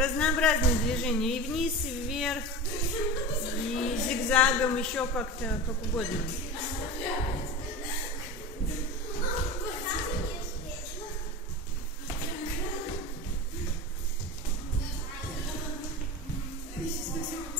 разнообразные движения. И вниз, и вверх, и зигзагом, еще как-то, как угодно. Спасибо.